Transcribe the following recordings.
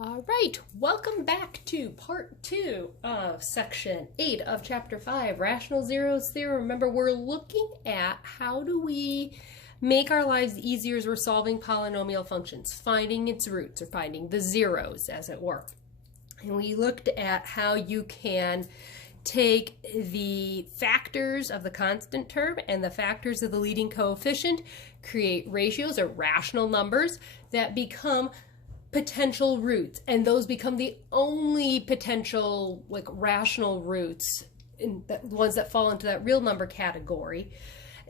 All right, welcome back to part 2 of section 8 of chapter 5, Rational Zeros Theorem. Remember, we're looking at how do we make our lives easier as we're solving polynomial functions, finding its roots or finding the zeros, as it were. And we looked at how you can take the factors of the constant term and the factors of the leading coefficient, create ratios or rational numbers that become potential roots, and those become the only potential rational roots, the ones that fall into that real number category,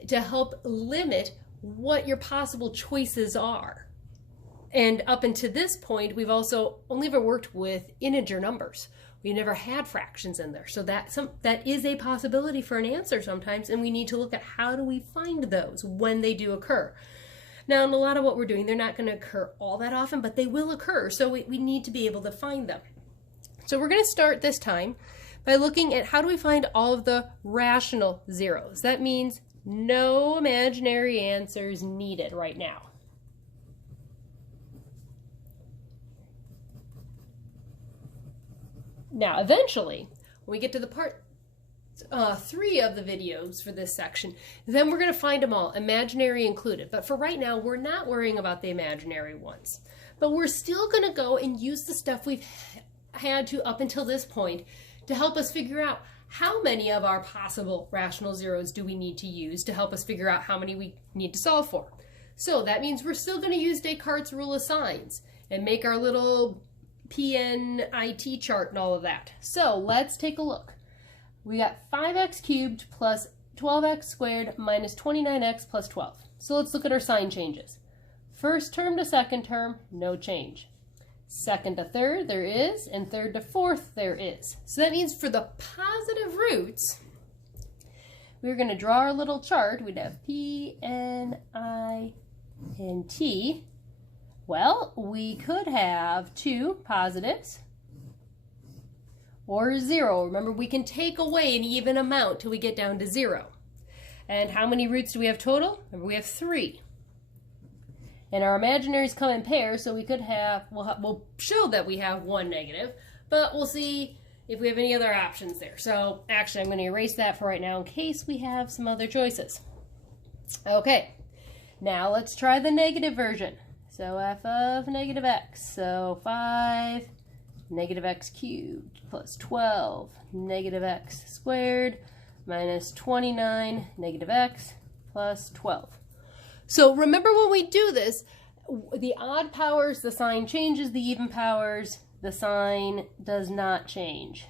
to help limit what your possible choices are. And up until this point, we've also only ever worked with integer numbers. We never had fractions in there, so that is a possibility for an answer sometimes, and we need to look at how do we find those when they do occur. Now, in a lot of what we're doing, they're not going to occur all that often, but they will occur, so we need to be able to find them. So we're going to start this time by looking at how do we find all of the rational zeros. That means no imaginary answers needed right now. Now, eventually, when we get to the part 3 of the videos for this section, then we're going to find them all, imaginary included. But for right now, we're not worrying about the imaginary ones. But we're still going to go and use the stuff we've had to up until this point to help us figure out how many of our possible rational zeros do we need to use to help us figure out how many we need to solve for. So that means we're still going to use Descartes' rule of signs and make our little PNIT chart and all of that. So let's take a look. We got 5x cubed plus 12x squared minus 29x plus 12. So let's look at our sign changes. First term to second term, no change. Second to third, there is, and third to fourth, there is. So that means for the positive roots, we're going to draw our little chart. We'd have P, N, I, and T. Well, we could have 2 positives or 0. Remember, we can take away an even amount till we get down to 0. And how many roots do we have total? Remember, we have 3. And our imaginaries come in pairs, so we could have, we'll show that we have 1 negative, but we'll see if we have any other options there. So actually, I'm going to erase that for right now in case we have some other choices. Okay, now let's try the negative version. So f of negative x, so 5 negative x cubed plus 12 negative x squared minus 29 negative x plus 12. So remember, when we do this, the odd powers, the sign changes. The even powers, the sign does not change.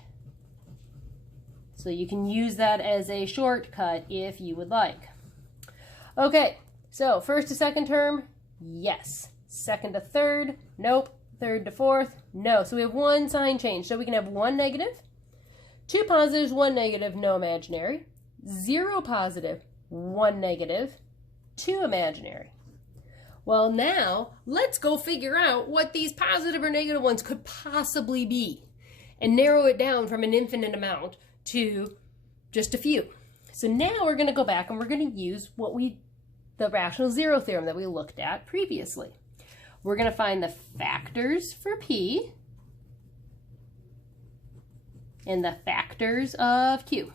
So you can use that as a shortcut if you would like. Okay, so first to second term, yes. Second to third, nope. Third to fourth, no. So we have 1 sign change. So we can have 1 negative, 2 positives, 1 negative, no imaginary, 0 positive, 1 negative, 2 imaginary. Well, now let's go figure out what these positive or negative ones could possibly be and narrow it down from an infinite amount to just a few. So now we're going to go back and we're going to use the rational zero theorem that we looked at previously. We're going to find the factors for P and the factors of Q.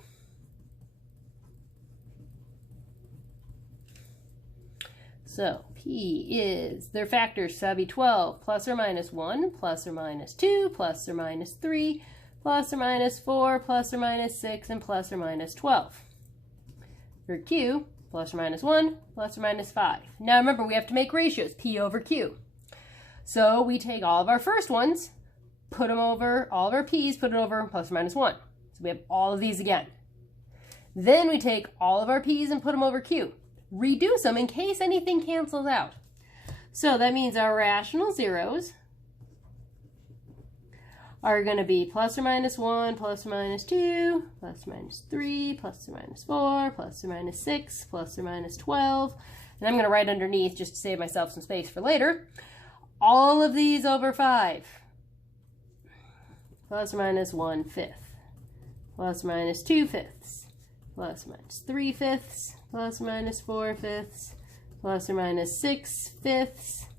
So P is their factors, so that'd be 12 plus or minus 1 plus or minus 2 plus or minus 3 plus or minus 4 plus or minus 6 and plus or minus 12. For Q, plus or minus 1 plus or minus 5. Now remember, we have to make ratios, P over Q. So we take all of our first ones, put them over, all of our P's, put it over plus or minus 1. So we have all of these again. Then we take all of our P's and put them over Q. Reduce them in case anything cancels out. So that means our rational zeros are going to be plus or minus 1, plus or minus 2, plus or minus 3, plus or minus 4, plus or minus 6, plus or minus 12. And I'm going to write underneath just to save myself some space for later. All of these over 5, plus or minus 1/5, plus or minus 2/5, plus or minus 3/5, plus or minus 4/5, plus or minus 6/5,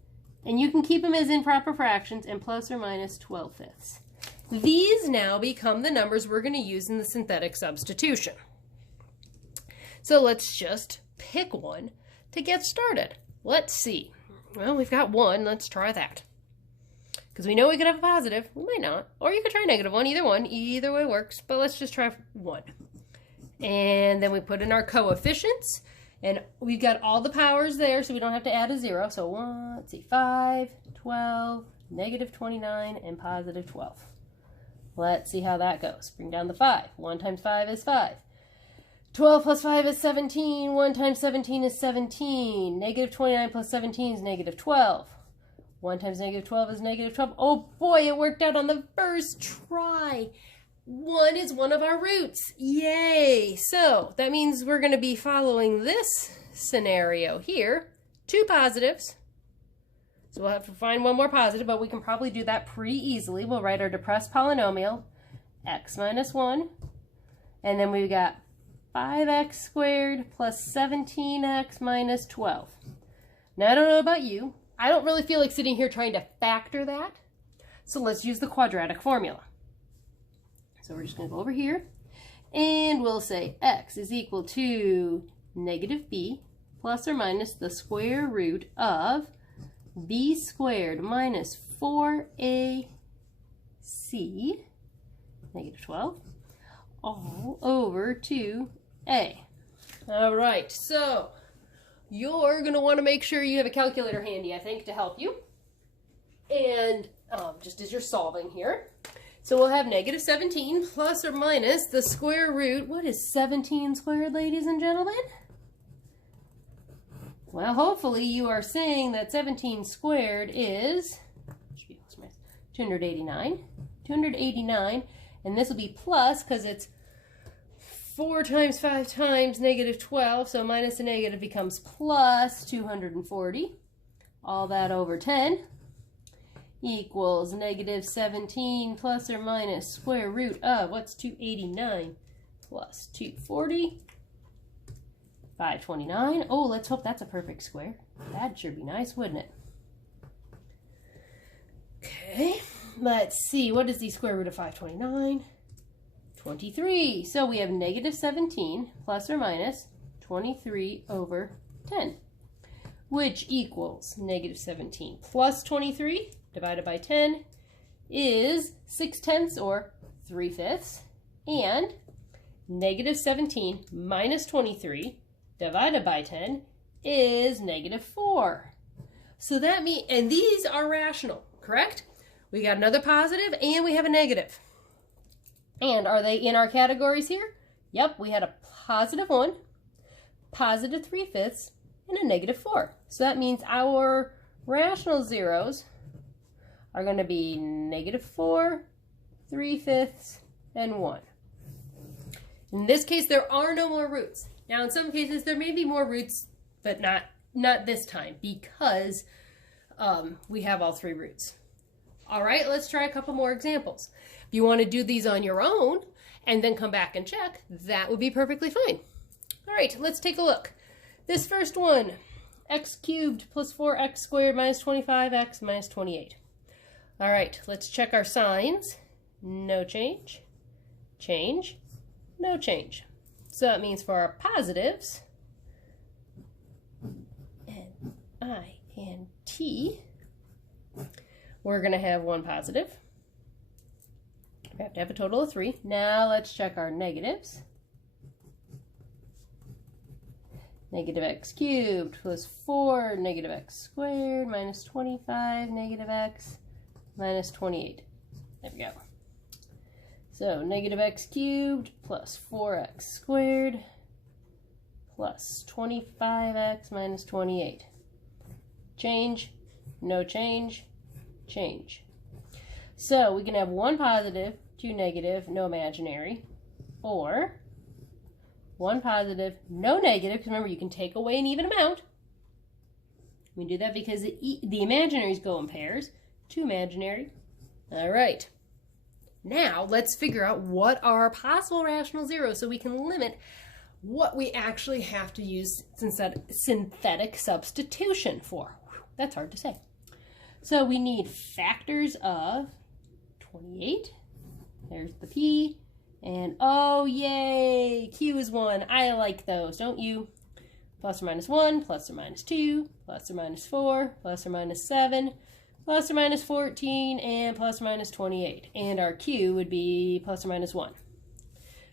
And you can keep them as improper fractions, and plus or minus 12/5. These now become the numbers we're going to use in the synthetic substitution. So let's just pick one to get started. Let's see. Well, we've got 1. Let's try that. Because we know we could have a positive. We might not. Or you could try -1. Either one. Either way works. But let's just try 1. And then we put in our coefficients. And we've got all the powers there, so we don't have to add a 0. So 1, let's see, 5, 12, -29, and +12. Let's see how that goes. Bring down the 5. 1 times 5 is 5. 12 plus 5 is 17. 1 times 17 is 17. -29 plus 17 is -12. 1 times -12 is -12. Oh boy, it worked out on the first try. 1 is one of our roots. Yay! So that means we're going to be following this scenario here. 2 positives. So we'll have to find one more positive, but we can probably do that pretty easily. We'll write our depressed polynomial, x minus 1. And then we've got 5x squared plus 17x minus 12. Now I don't know about you. I don't really feel like sitting here trying to factor that. So let's use the quadratic formula. So we're just going to go over here, and we'll say x is equal to -b plus or minus the square root of b squared minus 4ac, -12, all over 2a. All right, so you're going to want to make sure you have a calculator handy, I think, to help you. And just as you're solving here. So we'll have -17 plus or minus the square root. What is 17 squared, ladies and gentlemen? Well, hopefully you are saying that 17 squared is 289. 289, and this will be plus because it's 4 times 5 times -12, so minus a negative becomes plus 240. All that over 10 equals -17 plus or minus square root of, what's 289 plus 240? 529. Oh, let's hope that's a perfect square. That should be nice, wouldn't it? Okay, let's see. What is the square root of 529? 23. So we have -17 plus or minus 23 over 10, which equals -17 plus 23 divided by 10 is 6/10 or 3/5, and -17 minus 23 divided by 10 is -4. So that means, and these are rational, correct? We got another positive and we have a negative. And are they in our categories here? Yep, we had a +1, +3/5, and a -4. So that means our rational zeros are going to be -4, 3/5, and 1. In this case, there are no more roots. Now, in some cases, there may be more roots, but not this time, because we have all 3 roots. All right, let's try a couple more examples. If you want to do these on your own and then come back and check, that would be perfectly fine. All right, let's take a look. This first one, x cubed plus 4x squared minus 25x minus 28. All right, let's check our signs. No change, change, no change. So that means for our positives, N, I, and T, we're going to have 1 positive. We have to have a total of 3. Now let's check our negatives. -x cubed plus 4 -x squared minus 25 -x minus 28. There we go. So -x cubed plus 4x squared plus 25x minus 28. Change, no change, change. So we can have 1 positive, 2 negative, no imaginary, or 1 positive, no negative, because remember you can take away an even amount. We do that because the imaginaries go in pairs. 2 imaginary. All right. Now let's figure out what are our possible rational zeros so we can limit what we actually have to use synthetic substitution for. Whew, that's hard to say. So we need factors of 28. There's the P. And oh, yay, Q is 1. I like those, don't you? Plus or minus 1, plus or minus 2, plus or minus 4, plus or minus 7, plus or minus 14, and plus or minus 28. And our Q would be plus or minus 1.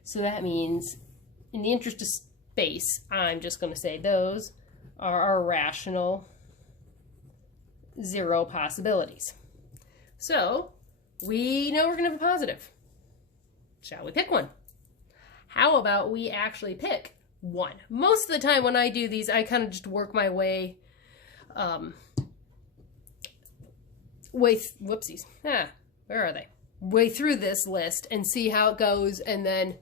So that means, in the interest of space, I'm just going to say those are our rational 0 possibilities. So we know we're going to have a positive. Shall we pick one? How about we actually pick one? Most of the time when I do these, I kind of just work my way, whoopsies. Where are they? Way through this list and see how it goes, and then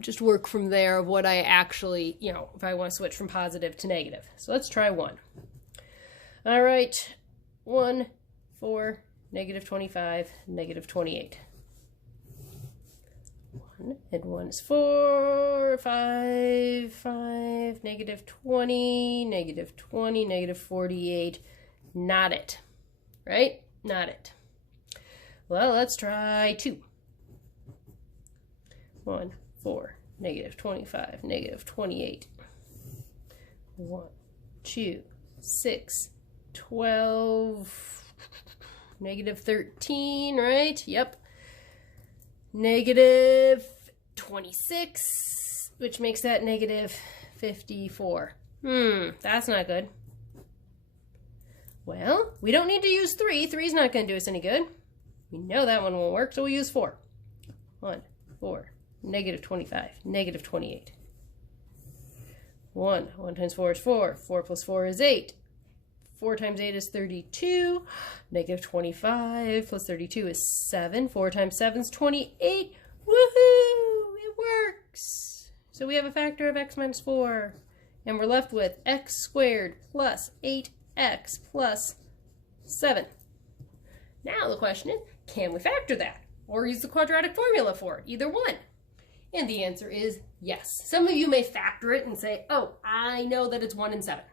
just work from there of what I actually, if I want to switch from positive to negative. So let's try 1. All right, 1, 4, negative 25, negative 28. 1 and 1 is 4, 5, 5, negative 20, negative 20, negative 48. Not it, right? Not it. Well, let's try 2. 1, 4, negative 25, negative 28. 1, 2, 6, 12, negative 13, right? Yep. Negative 26, which makes that negative 54. That's not good. Well, we don't need to use 3. 3 is not going to do us any good. We know that one won't work, so we'll use 4. 1, 4, negative 25, negative 28. 1 times 4 is 4. 4 plus 4 is 8. 4 times 8 is 32. Negative 25 plus 32 is 7. 4 times 7 is 28. Woohoo! It works! So we have a factor of x minus 4. And we're left with x squared plus 8x plus 7. Now the question is, can we factor that? Or use the quadratic formula for it? Either one. And the answer is yes. Some of you may factor it and say, oh, I know that it's 1 and 7.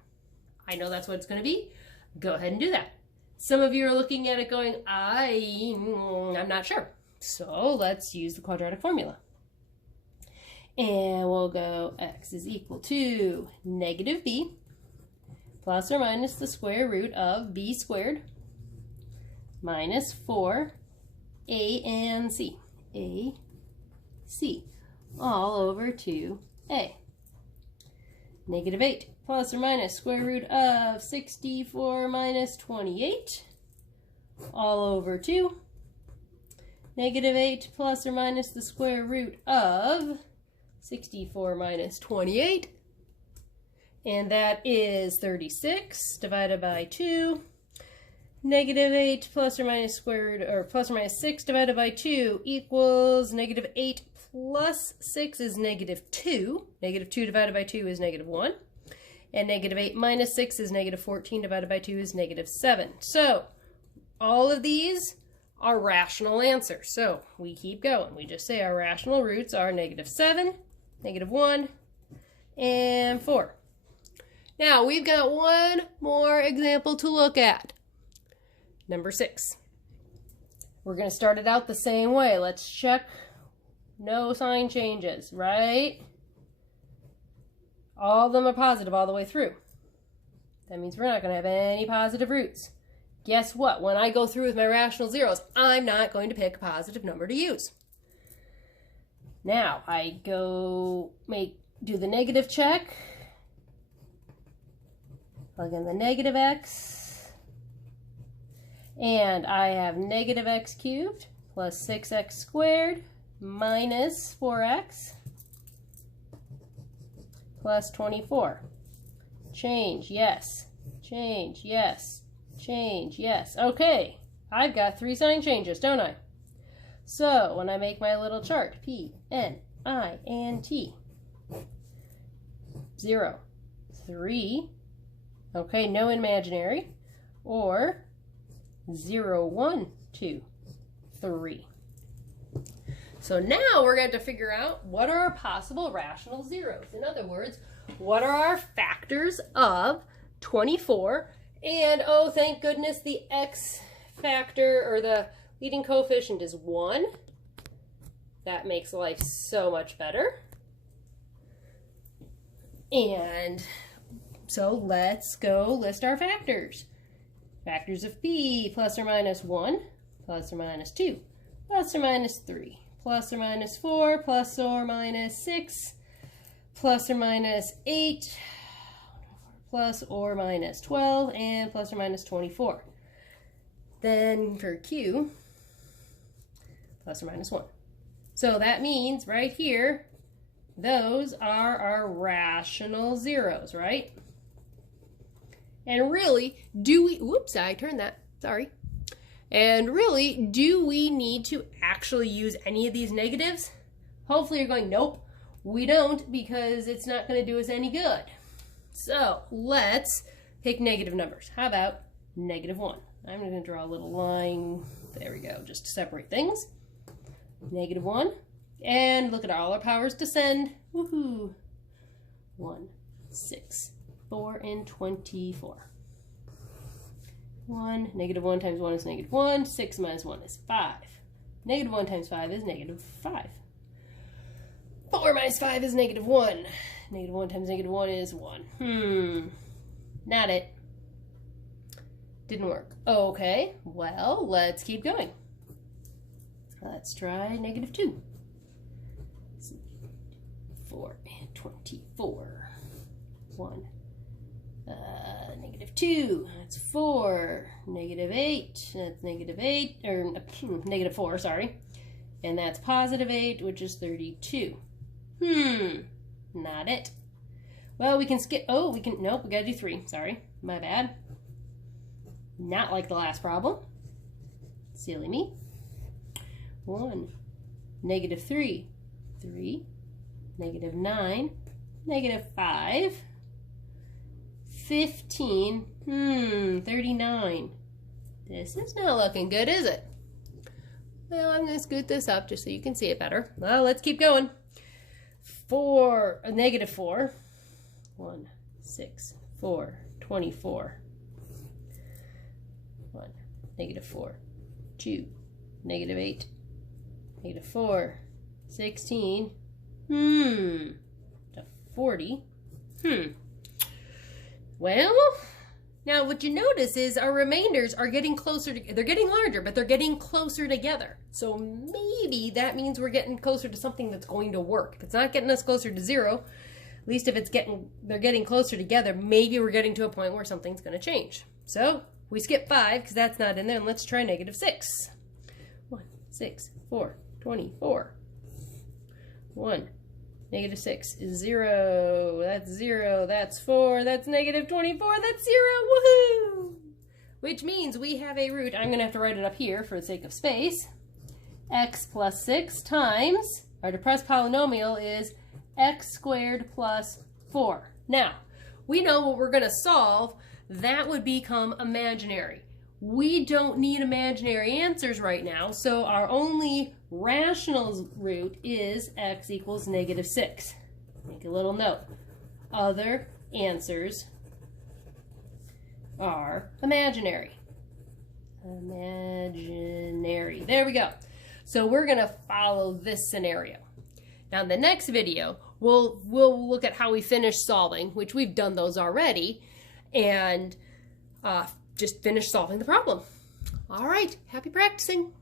I know that's what it's going to be. Go ahead and do that. Some of you are looking at it going, I'm not sure. So let's use the quadratic formula. And we'll go x is equal to negative b plus or minus the square root of b squared minus 4 a and c. A, c, all over 2a. Negative 8 plus or minus square root of 64 minus 28, all over 2. Negative 8 plus or minus the square root of 64 minus 28, and that is 36 divided by 2. Negative 8 plus or minus square root, or plus or minus 6 divided by 2 equals negative 8 plus 6 is negative 2. Negative 2 divided by 2 is negative 1. And negative 8 minus 6 is negative 14 divided by 2 is negative 7. So all of these are rational answers. So we keep going. We just say our rational roots are negative 7, negative 1, and 4. Now we've got one more example to look at. Number 6. We're going to start it out the same way. Let's check no sign changes, right? All of them are positive all the way through. That means we're not going to have any positive roots. Guess what? When I go through with my rational zeros, I'm not going to pick a positive number to use. Now, I do the negative check. Plug in the negative x. And I have negative x cubed plus 6x squared minus 4x plus 24. Change, yes. Change, yes. Change, yes. Okay, I've got 3 sign changes, don't I? So when I make my little chart, P, N, I, and T, 0, 3, okay, no imaginary, or 0, 1, 2, 3. So now we're going to figure out what are our possible rational zeros. In other words, what are our factors of 24 And oh, thank goodness, the x factor, or the leading coefficient, is 1. That makes life so much better. And so let's go list our factors. Factors of b: plus or minus 1, plus or minus 2, plus or minus 3, plus or minus 4, plus or minus 6, plus or minus 8, plus or minus 12, and plus or minus 24. Then for q, plus or minus 1. So that means right here, those are our rational zeros, right? And really, do we, whoops, I turned that, sorry. And really, do we need to actually use any of these negatives? Hopefully you're going, nope, we don't, because it's not going to do us any good. So let's pick negative numbers. How about -1? I'm going to draw a little line, there we go, just to separate things. -1, and look at all our powers descend. Woohoo! 1, 6, 4, and 24. 1, -1 times 1 is -1, 6 minus 1 is 5. -1 times 5 is -5. 4 minus 5 is -1. -1 times -1 is 1. Not it. Didn't work. Okay, well, let's keep going. Let's try -2. 4 and 24. 1. -2, that's 4. -8, that's -8, or -4, sorry. And that's +8, which is 32. Not it. Well, we can skip, nope, we gotta do 3, sorry, my bad. Not like the last problem. Silly me. 1, -3, 3, -9, -5, 15, 39. This is not looking good, is it? Well, I'm going to scoot this up just so you can see it better. Well, let's keep going. -4. 1, 6, 4, 24. 1, -4, 2, -8, -4, 16, to 40. Well, now what you notice is our remainders are getting closer, they're getting larger, but they're getting closer together. So maybe that means we're getting closer to something that's going to work. If it's not getting us closer to 0, at least if they're getting closer together, maybe we're getting to a point where something's going to change. So we skip 5 because that's not in there, and let's try -6. 1, 6, 4, 24. 1, -6 is 0. That's 0. That's 4. That's -24. That's 0. Woohoo! Which means we have a root. I'm going to have to write it up here for the sake of space. X plus 6 times our depressed polynomial is x squared plus 4. Now, we know what we're going to solve. That would become imaginary. We don't need imaginary answers right now, so our only rational root is x equals -6. Make a little note. Other answers are imaginary. Imaginary. There we go. So we're going to follow this scenario. Now in the next video, we'll look at how we finish solving, which we've done those already, and just finish solving the problem. All right, happy practicing.